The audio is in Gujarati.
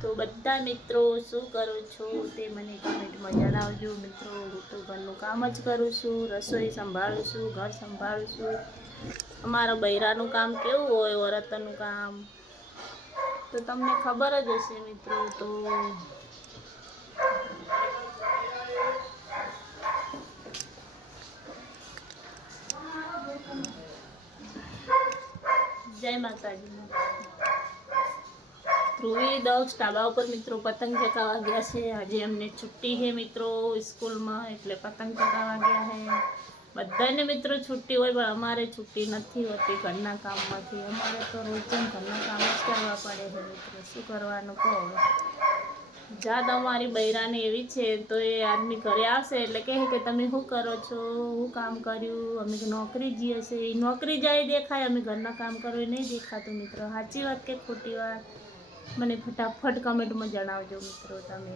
તો બધા મિત્રો શું કરો છો તે મને કમેન્ટમાં જણાવજો મિત્રો. હું તો ઘરનું કામ જ કરું છું, રસોઈ સંભાળું છું, ઘર સંભાળું છું. અમારા બૈરાનું કામ કેવું હોય, વરતનું કામ તો તમને ખબર જ હશે મિત્રો. તો જય માતાજી. ધ્રુવી દક્ષ ધાબા ઉપર મિત્રો પતંગ ચગાવવા ગયા છે. આજે અમને છુટ્ટી છે મિત્રો સ્કૂલમાં, એટલે પતંગ ચગાવવા ગયા છે. બધાને મિત્રો છુટ્ટી હોય પણ અમારે છુટ્ટી નથી હોતી ઘરના કામમાંથી. અમારે તો રોજ ઘરના કામ જ કરવા પડે છે મિત્રો. શું કરવાનું કહો. જાત અમારી બૈરાને એવી છે તો એ આદમી ઘરે આવશે એટલે કહે કે તમે શું કરો છો, શું કામ કર્યું. અમે નોકરી જઈએ છે, એ નોકરી જાય દેખાય, અમે ઘરના કામ કરવું એ નહીં દેખાતું મિત્રો. સાચી વાત કે ખોટી વાત મને ફટાફટ કમેન્ટમાં જણાવજો મિત્રો તમે.